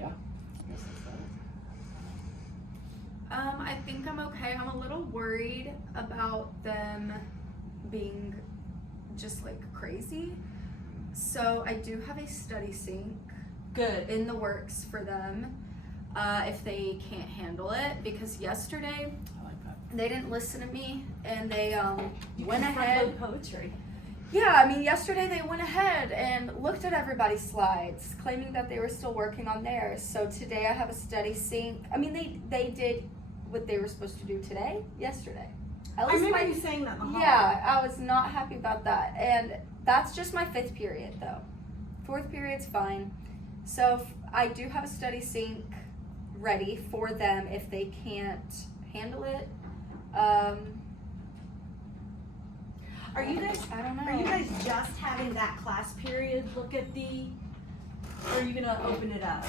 Yeah, I guess that's that. I think I'm okay. I'm a little worried about them being just like crazy. So I do have a study sync Good. in the works for them if they can't handle it, because yesterday I like that. they didn't listen to me and they You went can ahead. front-load poetry. Yeah, I mean, yesterday they went ahead and looked at everybody's slides, claiming that they were still working on theirs. So today I have a study sync. I mean, they did what they were supposed to do yesterday. At I least remember my- you saying that in the hall. Yeah, I was not happy about that. And that's just my 5th period, though. 4th period's fine. So I do have a study sync ready for them if they can't handle it. Are you guys? I don't know. Are you guys just having that class period look at the? Or are you gonna open it up?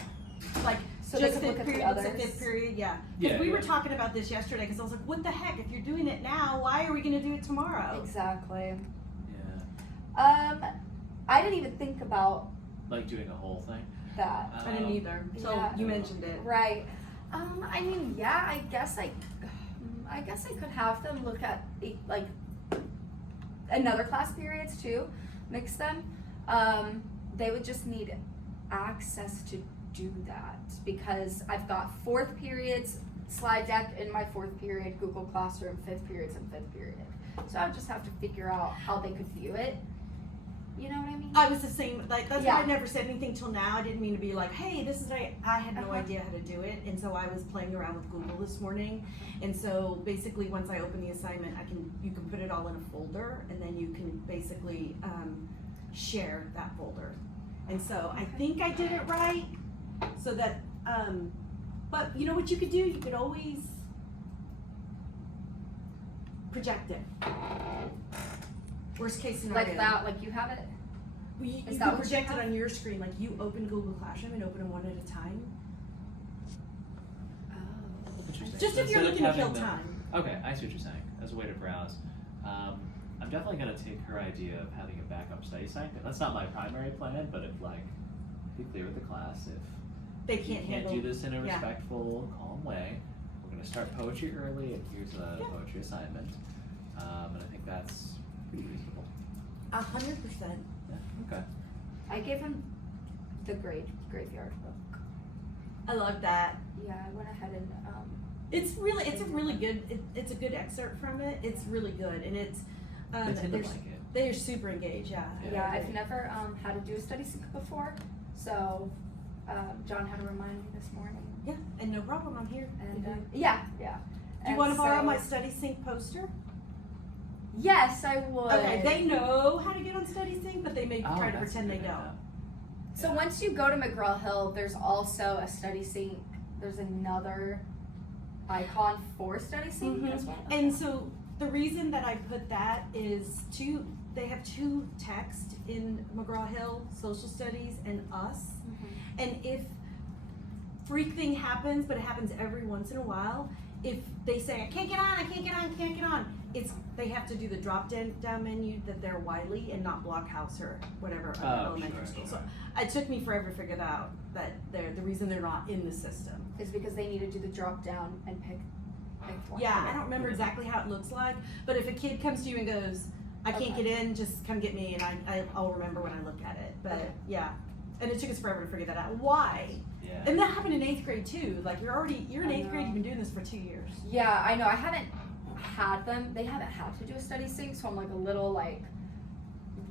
Like So they just could look 5th at the period looks at others? 5th period, yeah. Because Yeah, we were yeah. talking about this yesterday. Because I was like, what the heck? If you're doing it now, why are we gonna do it tomorrow? Exactly. Yeah. I didn't even think about Like doing a whole thing. that. I didn't either. So Yeah. you mentioned it. Right. I mean, yeah, I guess I could have them look at like another class periods too, mix them. They would just need access to do that because I've got 4th periods slide deck in my 4th period, Google Classroom, 5th periods and 5th period. So I would just have to figure out how they could view it. You know what I mean? I was the same. Like that's Yeah. why I never said anything till now. I didn't mean to be like, hey, this is right. I had no Uh-huh. idea how to do it, and so I was playing around with Google this morning. And so basically, once I open the assignment, you can put it all in a folder, and then you can basically share that folder. And so I think I did it right. So that, but you know what you could do? You could always project it. Worst case scenario. Like that, like you have it. You Is can that what you project it have? on your screen, like you open Google Classroom and open them one at a time. Oh. Interesting. Just So if you're instead of looking to kill having them- time. Okay, I see what you're saying. As a way to browse. I'm definitely gonna take her idea of having a backup study site. That's not my primary plan, but if like, be clear with the class, if They you can't can't handle. do this in a yeah. respectful, calm way, we're gonna start poetry early, and here's a Yeah. poetry assignment. And I think that's pretty reasonable. 100%. Yeah, okay. I gave him the graveyard book. I love that. Yeah, I went ahead and It's a really good. It's a good excerpt from it. It's really good, and it's. They tend to they're- like it. They're super engaged. Yeah. yeah, I've never had to do a study sync before, so John had to remind me this morning. Yeah, and no problem. I'm here. And Do yeah. you want to borrow my Study Sync poster? Yes, I would. Okay, they know how to get on Study Sync, but they may Oh, try to that's pretend they good to don't. know. So Yeah. once you go to McGraw-Hill, there's also a study sync. There's another icon for study sync Mhm. as well. And so the reason that I put that is they have 2 texts in McGraw-Hill, Social Studies and Us. And if freak thing happens, but it happens every once in a while, if they say, I can't get on, they have to do the drop down menu that they're Wiley and not Blockhouse or whatever other elementary sure, school. sure. So it took me forever to figure that out, that the reason they're not in the system. Is because they need to do the drop down and pick one. Yeah, I don't remember exactly how it looks like, but if a kid comes to you and goes, I can't Okay. get in, just come get me, and I'll remember when I look at it. But Okay. yeah, and it took us forever to figure that out. Why? Yeah. And that happened in 8th grade too. Like you're in I 8th grade, know. you've been doing this for 2 years. Yeah, I know. I haven't had them. They haven't had to do a study sync, so I'm like a little like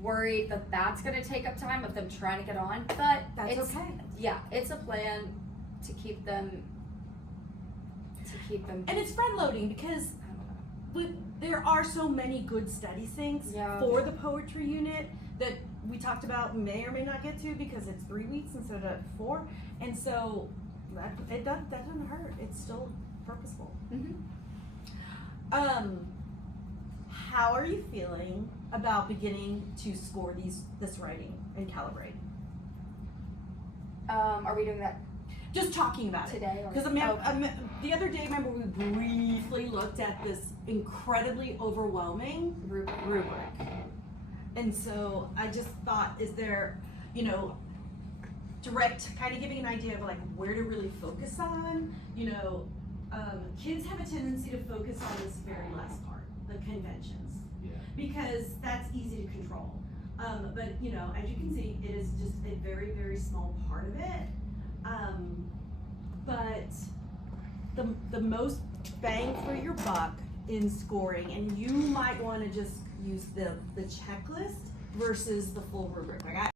worried that that's gonna take up time of them trying to get on. But That's it's okay. yeah, it's a plan to keep them. And it's friend loading because I don't know. there are so many good study syncs Yeah. for the poetry unit that we talked about may or may not get to because it's 3 weeks instead of 4. And so that doesn't hurt. It's still purposeful. Mm-hmm. How are you feeling about beginning to score this writing and calibrate? Are we doing that Just talking about it. today? Or? Because the other day, remember we briefly looked at this incredibly overwhelming rubric. And so I just thought, is there, direct, kind of giving an idea of like where to really focus on. You know, kids have a tendency to focus on this very last part, the conventions, Yeah. because that's easy to control. But you know, as you can see, it is just a very, very small part of it. But the most bang for your buck in scoring, and you might want to just use the checklist versus the full rubric. Like